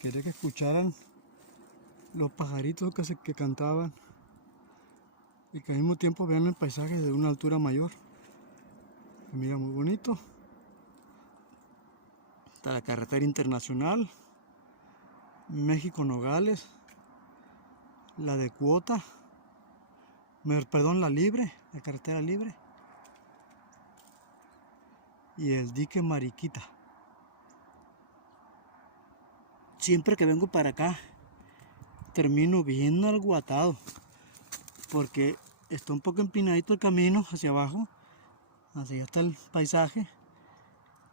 Quería que escucharan los pajaritos que cantaban y que al mismo tiempo vean el paisaje de una altura mayor. Se mira muy bonito. Está la carretera internacional, México-Nogales, la de Cuota, perdón, la libre, la carretera libre, y el dique Mariquita. Siempre que vengo para acá termino bien alguatado porque está un poco empinadito el camino hacia abajo, hacia allá está el paisaje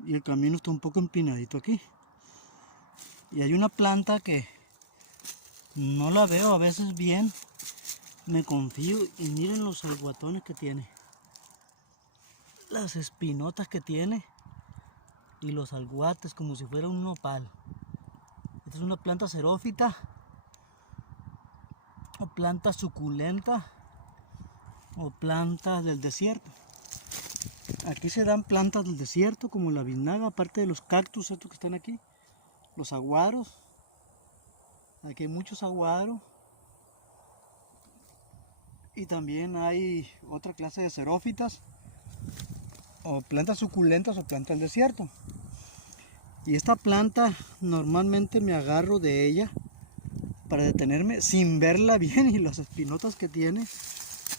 y el camino está un poco empinadito aquí. Y hay una planta que no la veo a veces bien, me confío y miren los alguatones que tiene, las espinotas que tiene y los alguates como si fuera un nopal. Esta es una planta xerófita o planta suculenta o planta del desierto. Aquí se dan plantas del desierto como la biznaga, aparte de los cactus estos que están aquí, los aguaros. Aquí hay muchos aguaros y también hay otra clase de xerófitas o plantas suculentas o plantas del desierto. Y esta planta normalmente me agarro de ella para detenerme sin verla bien, y las espinotas que tiene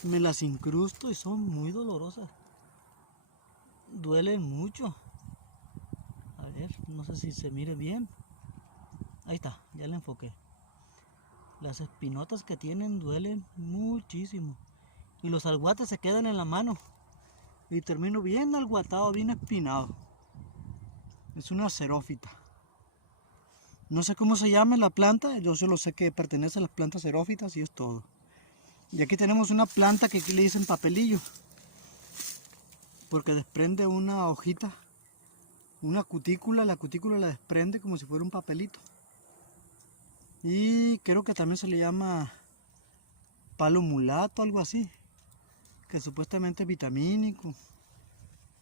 me las incrusto y son muy dolorosas. Duelen mucho. A ver, no sé si se mire bien. Ahí está, ya le enfoqué. Las espinotas que tienen duelen muchísimo. Y los alguates se quedan en la mano. Y termino bien alguatado, bien espinado. Es una xerófita. No sé cómo se llama la planta, yo solo sé que pertenece a las plantas xerófitas y es todo. Y aquí tenemos una planta que aquí le dicen papelillo, porque desprende una hojita, una cutícula, la cutícula la desprende como si fuera un papelito. Y creo que también se le llama palo mulato, algo así, que supuestamente es vitamínico.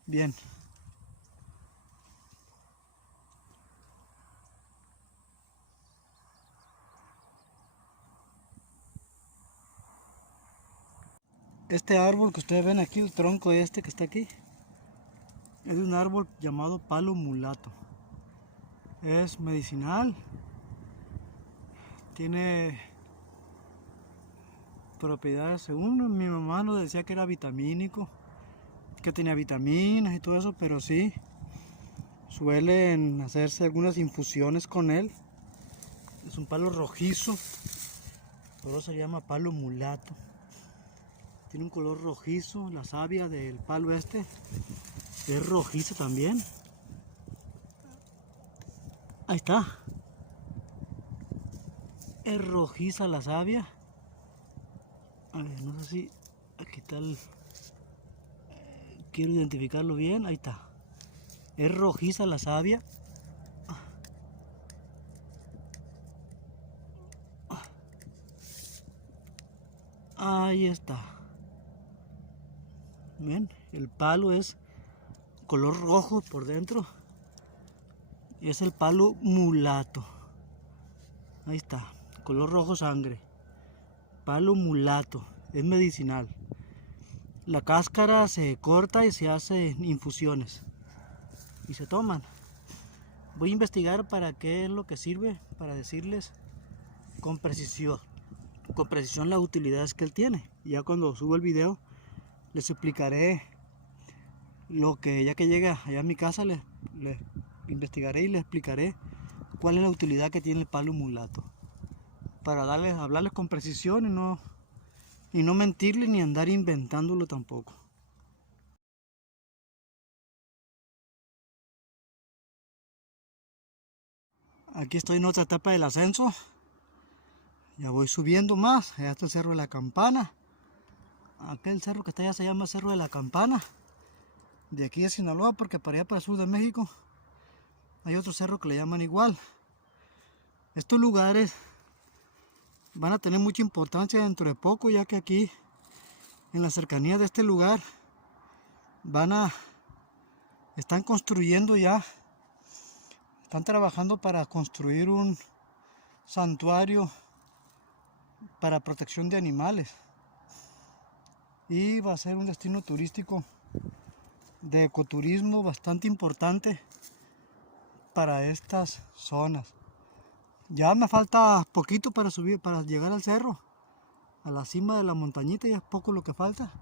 Bien. Este árbol que ustedes ven aquí, el tronco este que está aquí, es de un árbol llamado palo mulato. Es medicinal, tiene propiedades, según mi mamá nos decía que era vitamínico, que tenía vitaminas y todo eso, pero sí, suelen hacerse algunas infusiones con él. Es un palo rojizo, por eso se llama palo mulato. Tiene un color rojizo, la savia del palo este es rojiza también. Ahí está. Es rojiza la savia. A ver, no sé si aquí está el... Quiero identificarlo bien, ahí está. Es rojiza la savia. Ahí está. Ven, el palo es color rojo por dentro. Y es el palo mulato. Ahí está, color rojo sangre. Palo mulato, es medicinal. La cáscara se corta y se hacen infusiones. Y se toman. Voy a investigar para qué es lo que sirve, para decirles con precisión las utilidades que él tiene. Y ya cuando suba el video les explicaré lo que, ya que llegue allá a mi casa, les investigaré y les explicaré cuál es la utilidad que tiene el palo mulato, para hablarles con precisión y no mentirles ni andar inventándolo tampoco. Aquí estoy en otra etapa del ascenso. Ya voy subiendo más. Allá está el Cerro de la Campana. Aquel cerro que está allá se llama Cerro de la Campana. De aquí de Sinaloa, porque para allá para el sur de México hay otro cerro que le llaman igual. Estos lugares van a tener mucha importancia dentro de poco, ya que aquí en la cercanía de este lugar están construyendo ya, están trabajando para construir un santuario para protección de animales y va a ser un destino turístico de ecoturismo bastante importante para estas zonas. Ya me falta poquito para subir, para llegar al cerro, a la cima de la montañita, ya es poco lo que falta.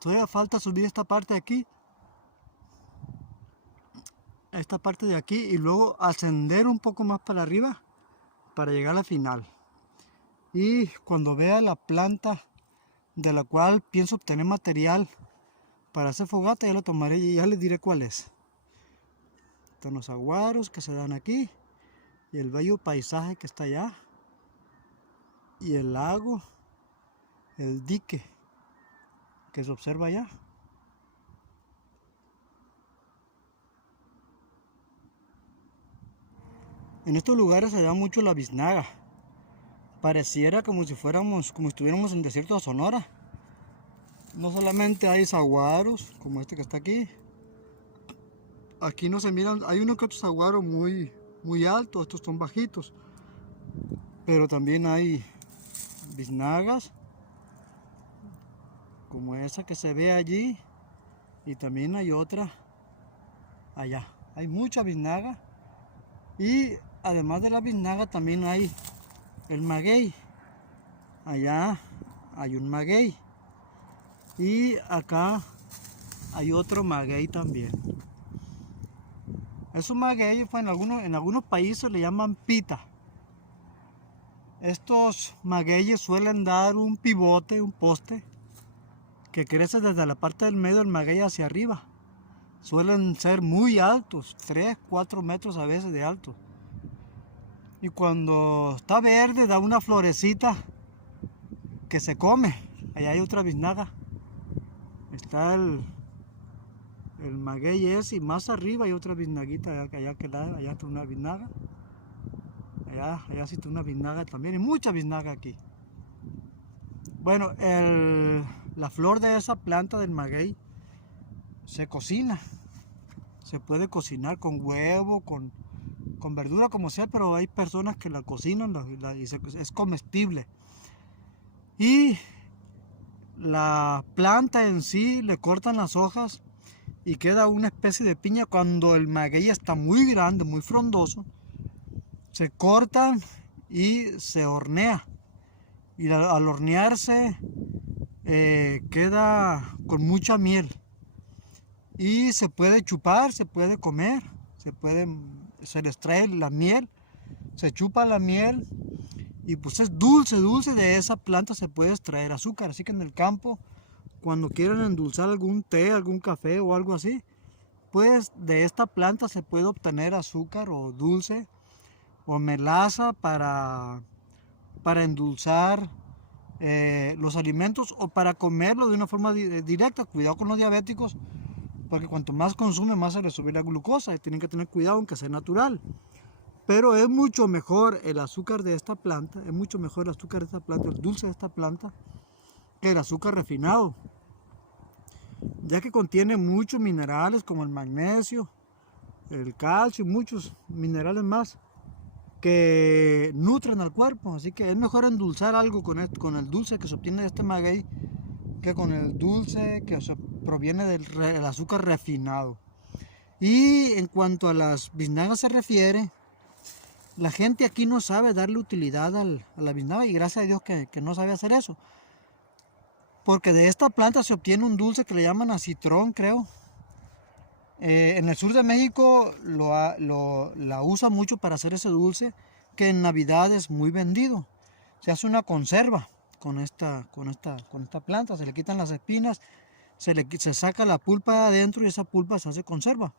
Todavía falta subir esta parte de aquí, esta parte de aquí, y luego ascender un poco más para arriba para llegar al final. Y cuando vea la planta de la cual pienso obtener material para hacer fogata, ya lo tomaré y ya les diré cuál es. Están los saguaros que se dan aquí y el bello paisaje que está allá y el lago, el dique que se observa allá. En estos lugares se da mucho la biznaga. Pareciera como si estuviéramos en desierto de Sonora. No solamente hay saguaros como este que está aquí. Aquí no se miran, hay uno que otro saguaro muy alto, estos son bajitos. Pero también hay biznagas como esa que se ve allí, y también hay otra allá. Hay mucha biznaga, y además de la biznaga también hay el maguey. Allá hay un maguey y acá hay otro maguey también. Es un maguey, en algunos países le llaman pita. Estos magueyes suelen dar un pivote, un poste, que crece desde la parte del medio del maguey hacia arriba. Suelen ser muy altos, 3, 4 metros a veces de alto. Y cuando está verde da una florecita que se come. Allá hay otra biznaga. Está el maguey ese, y más arriba hay otra biznaguita, allá está una biznaga. Allá sí está una biznaga también, y mucha biznaga aquí. Bueno, la flor de esa planta del maguey se cocina. Se puede cocinar con huevo, con verdura, como sea, pero hay personas que la cocinan y es comestible. Y la planta en sí le cortan las hojas y queda una especie de piña. Cuando el maguey está muy grande, muy frondoso, se cortan y se hornea. Y al hornearse queda con mucha miel. Y se puede chupar, se puede comer, se le extrae la miel, se chupa la miel. Y pues es dulce, de esa planta se puede extraer azúcar. Así que en el campo, cuando quieran endulzar algún té, algún café o algo así, pues de esta planta se puede obtener azúcar o dulce o melaza para endulzar los alimentos, o para comerlo de una forma directa. Cuidado con los diabéticos, porque cuanto más consume, más se le sube la glucosa, y tienen que tener cuidado aunque sea natural. Pero es mucho mejor el azúcar de esta planta, el dulce de esta planta, que el azúcar refinado, ya que contiene muchos minerales como el magnesio, el calcio y muchos minerales más que nutren al cuerpo. Así que es mejor endulzar algo con el dulce que se obtiene de este maguey que con el dulce que proviene del azúcar refinado. Y en cuanto a las biznagas se refiere, la gente aquí no sabe darle utilidad a la biznaga, y gracias a Dios que no sabe hacer eso. Porque de esta planta se obtiene un dulce que le llaman acitrón, creo. En el sur de México la usa mucho para hacer ese dulce, que en Navidad es muy vendido. Se hace una conserva con esta planta, se le quitan las espinas, se saca la pulpa de adentro y esa pulpa se hace conserva.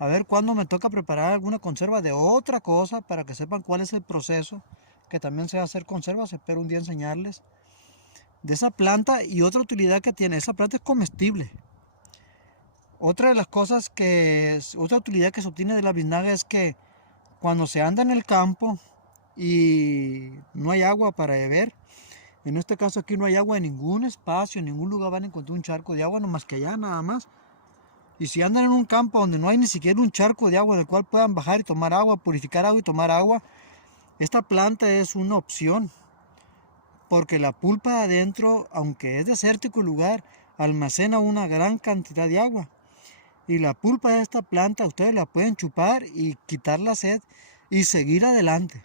A ver cuándo me toca preparar alguna conserva de otra cosa para que sepan cuál es el proceso, que también sé hacer conservas. Espero un día enseñarles de esa planta. Y otra utilidad que tiene, esa planta es comestible. Otra utilidad que se obtiene de la biznaga es que cuando se anda en el campo y no hay agua para beber, en este caso aquí no hay agua en ningún espacio, en ningún lugar van a encontrar un charco de agua, no más que allá nada más. Y si andan en un campo donde no hay ni siquiera un charco de agua del cual puedan bajar y tomar agua, purificar agua y tomar agua, Esta planta es una opción, porque la pulpa de adentro, aunque es desértico el lugar, almacena una gran cantidad de agua. Y la pulpa de esta planta ustedes la pueden chupar y quitar la sed y seguir adelante.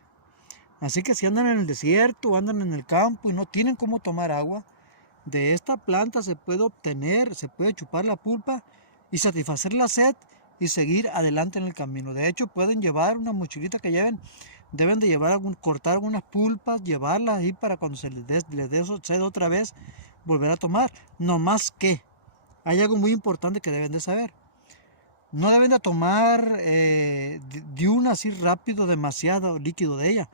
Así que si andan en el desierto o andan en el campo y no tienen cómo tomar agua, de esta planta se puede obtener, se puede chupar la pulpa y satisfacer la sed y seguir adelante en el camino. De hecho, pueden llevar una mochilita que lleven, deben de llevar cortar algunas pulpas, llevarlas ahí para cuando se les dé sed otra vez, volver a tomar. No más que hay algo muy importante que deben de saber. No deben de tomar de una así rápido demasiado líquido de ella,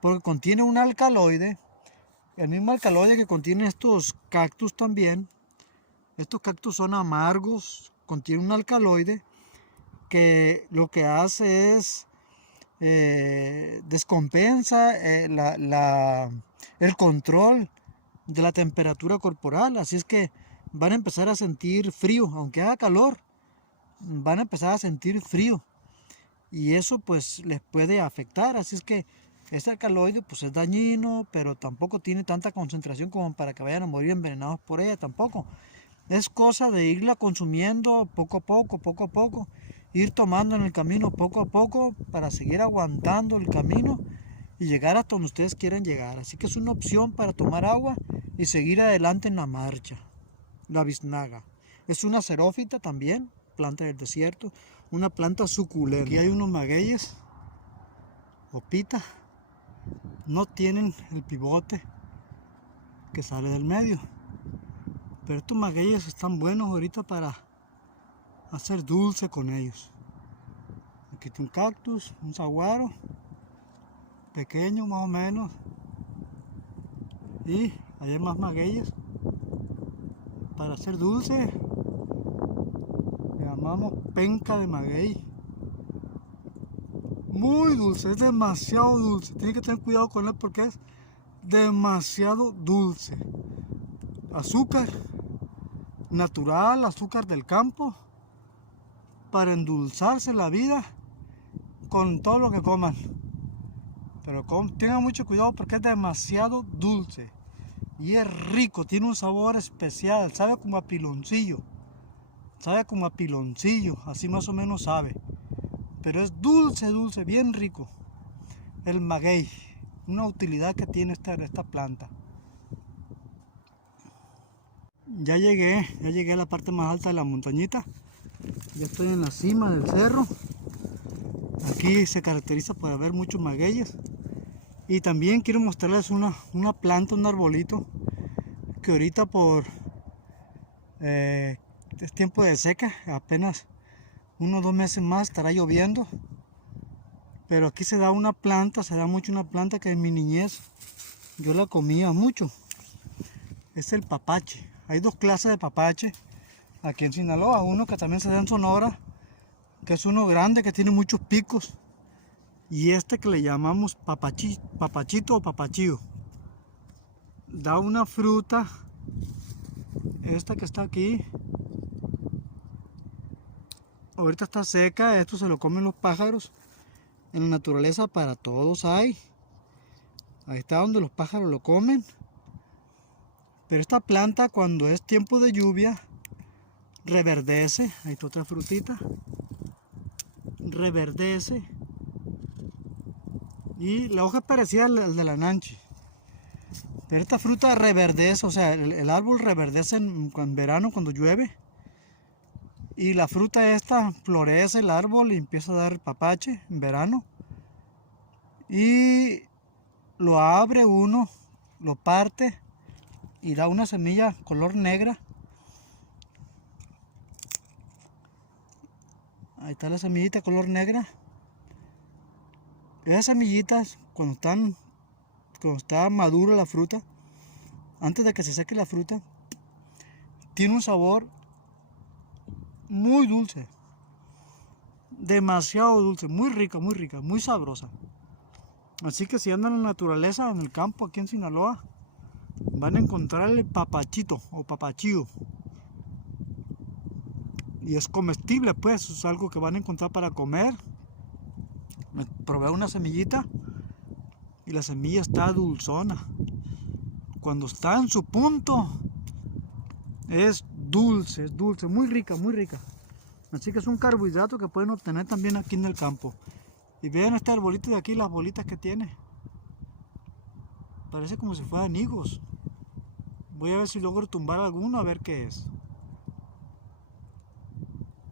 porque contiene un alcaloide, el mismo alcaloide que contiene estos cactus también. Estos cactus son amargos, contiene un alcaloide que lo que hace es descompensa el control de la temperatura corporal, así es que van a empezar a sentir frío, aunque haga calor, van a empezar a sentir frío y eso pues les puede afectar. Así es que este alcaloide pues es dañino, pero tampoco tiene tanta concentración como para que vayan a morir envenenados por ella tampoco. Es cosa de irla consumiendo poco a poco, ir tomando en el camino poco a poco para seguir aguantando el camino y llegar hasta donde ustedes quieren llegar. Así que es una opción para tomar agua y seguir adelante en la marcha. La biznaga es una xerófita también, planta del desierto, una planta suculenta. Aquí hay unos magueyes, opita, no tienen el pivote que sale del medio, pero estos magueyes están buenos ahorita para hacer dulce con ellos. Aquí está un cactus, un saguaro, pequeño más o menos, y hay más magueyes para hacer dulce. Le llamamos penca de maguey. Muy dulce, es demasiado dulce. Tienen que tener cuidado con él porque es demasiado dulce. Azúcar natural, azúcar del campo, para endulzarse la vida con todo lo que coman. Pero tengan mucho cuidado porque es demasiado dulce y es rico, tiene un sabor especial, sabe como a piloncillo. Sabe como a piloncillo, así más o menos sabe. Pero es dulce, dulce, bien rico. El maguey, una utilidad que tiene esta planta. Ya llegué a la parte más alta de la montañita. Ya estoy en la cima del cerro. Aquí se caracteriza por haber muchos magueyes. Y también quiero mostrarles una planta, un arbolito, que ahorita es tiempo de seca, apenas 1 o 2 meses más estará lloviendo. Pero aquí se da una planta, se da mucho una planta que en mi niñez yo la comía mucho. Es el papache. Hay 2 clases de papache aquí en Sinaloa. Uno que también se da en Sonora, que es uno grande que tiene muchos picos. Y este que le llamamos papachito o papachío. Da una fruta, esta que está aquí. Ahorita está seca, esto se lo comen los pájaros. En la naturaleza para todos hay. Ahí está donde los pájaros lo comen. Pero esta planta cuando es tiempo de lluvia reverdece. Ahí está otra frutita. Reverdece. Y la hoja es parecida al de la nanchi. Pero esta fruta reverdece, o sea, el árbol reverdece en verano cuando llueve. Y la fruta esta florece el árbol y empieza a dar papache en verano. Y lo abre uno, lo parte y da una semilla color negra. Ahí está la semillita color negra. Esas semillitas cuando está madura la fruta, antes de que se seque la fruta, tiene un sabor muy dulce, demasiado dulce, muy rica, muy sabrosa. Así que si andan en la naturaleza, en el campo aquí en Sinaloa, van a encontrar el papachito o papachío. Y es comestible, pues, es algo que van a encontrar para comer. Me probé una semillita y la semilla está dulzona. Cuando está en su punto es dulce, muy rica, muy rica. Así que es un carbohidrato que pueden obtener también aquí en el campo. Y vean este arbolito de aquí, las bolitas que tiene. Parece como si fueran higos. Voy a ver si logro tumbar alguno, a ver qué es.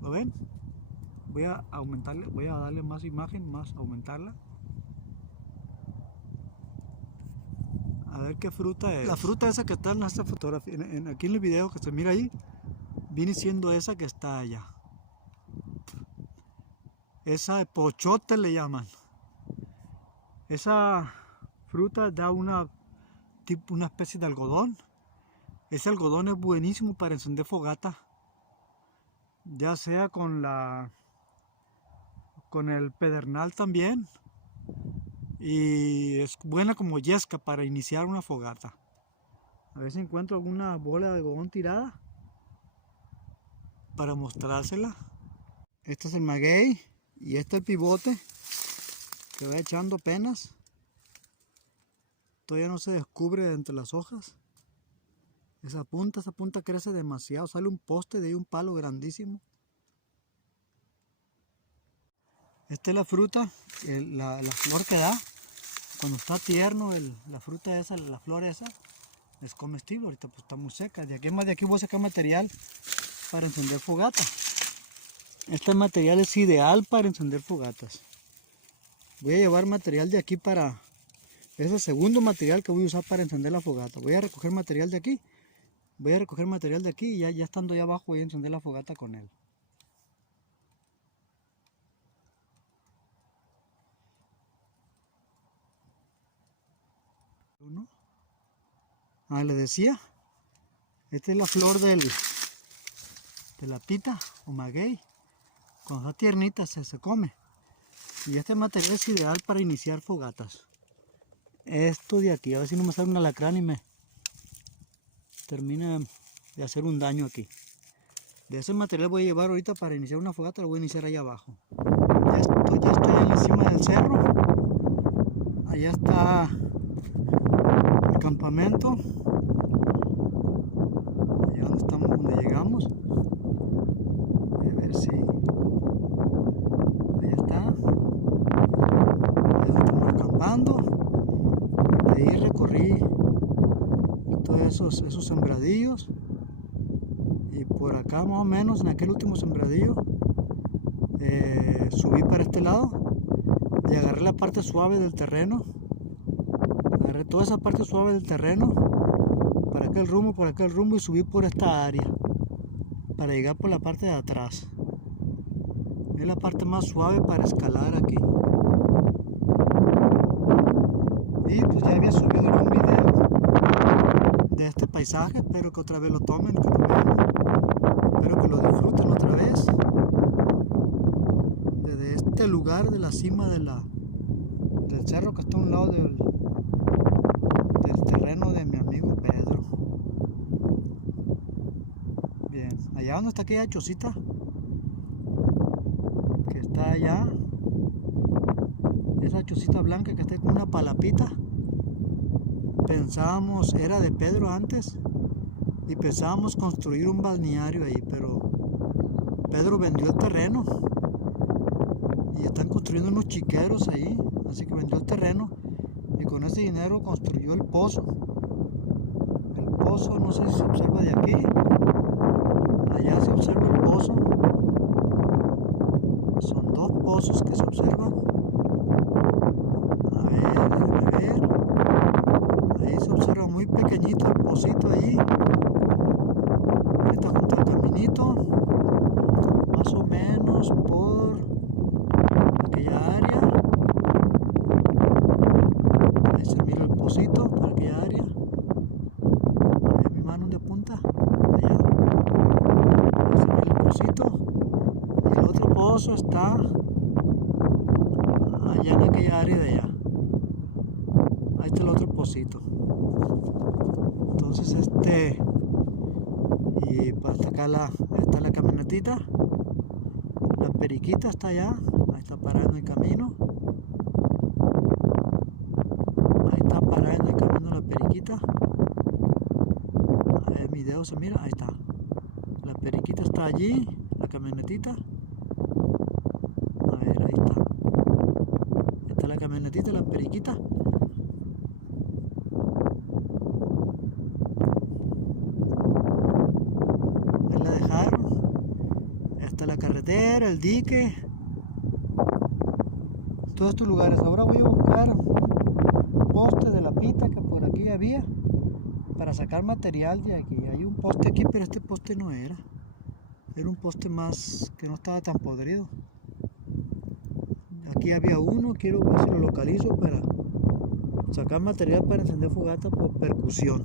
¿Lo ven? Voy a aumentarle, voy a darle más imagen, más aumentarla. A ver qué fruta es. La fruta esa que está en esta fotografía, aquí en el video que se mira ahí, viene siendo esa que está allá. Esa de pochote le llaman. Esa fruta da una especie de algodón. Ese algodón es buenísimo para encender fogata. Ya sea con el pedernal también. Y es buena como yesca para iniciar una fogata. A ver si encuentro alguna bola de algodón tirada para mostrársela. Este es el maguey y este es el pivote que va echando apenas. Todavía no se descubre de entre las hojas. Esa punta crece demasiado. Sale un poste de ahí, un palo grandísimo. Esta es la fruta, la flor que da. Cuando está tierno la fruta esa, la flor esa, es comestible. Ahorita pues está muy seca. De aquí voy a sacar material para encender fogatas. Este material es ideal para encender fogatas. Voy a llevar material de aquí para... Es el segundo material que voy a usar para encender la fogata. Voy a recoger material de aquí. Y ya estando allá abajo voy a encender la fogata con él. Les decía, esta es la flor de la pita o maguey. Cuando está tiernita se come. Y este material es ideal para iniciar fogatas. Esto de aquí, a ver si no me sale un alacrán y me termina de hacer un daño aquí. De ese material voy a llevar ahorita para iniciar una fogata, lo voy a iniciar ahí abajo. Ya estoy encima del cerro. Allá está el campamento. Allá donde llegamos. Voy a ver si... Ahí está. Ahí estamos acampando. De ahí recorrí todos esos sembradillos. Y por acá más o menos, en aquel último sembradillo, subí para este lado y agarré la parte suave del terreno. Agarré toda esa parte suave del terreno por aquel rumbo y subí por esta área para llegar por la parte de atrás. Es la parte más suave para escalar aquí. Y pues ya había subido un video de este paisaje. Espero que otra vez lo tomen, que lo vean. Espero que lo disfruten otra vez. Desde este lugar de la cima del cerro que está a un lado del terreno de mi amigo Pedro. Bien, allá donde está aquella chocita que está allá, esa chocita blanca que está con una palapita, pensábamos, era de Pedro antes, y pensábamos construir un balneario ahí, pero Pedro vendió el terreno y están construyendo unos chiqueros ahí, así que vendió el terreno y con ese dinero construyó el pozo. El pozo, no sé si se observa de aquí, allá se observa el pozo. Son dos pozos que se observan. A ver, déjenme ver. Ahí se observa muy pequeñito el pocito ahí. Ahí está junto al caminito. Más o menos por aquella área. Ahí se mira el pocito por aquella área. A ver mi mano de punta. Allá. Ahí se mira el pocito. Y el otro pozo está allá en aquella área de allá. Ahí está el otro pocito. Entonces y para hasta acá está la camionetita. La periquita está allá. Ahí está parada en el camino. periquita. A ver, mi dedo se mira, ahí está. La periquita está allí, la camionetita. A ver, ahí está. Ahí está la camionetita, la periquita. Ahí la dejaron. Ahí está la carretera, el dique. Todos estos lugares. Ahora voy a buscar un poste de la pita que por aquí había para sacar material de aquí. Hay un poste aquí, pero este poste no era. Era un poste más que no estaba tan podrido. Aquí había uno, quiero ver si lo localizo para sacar material para encender fogata por percusión.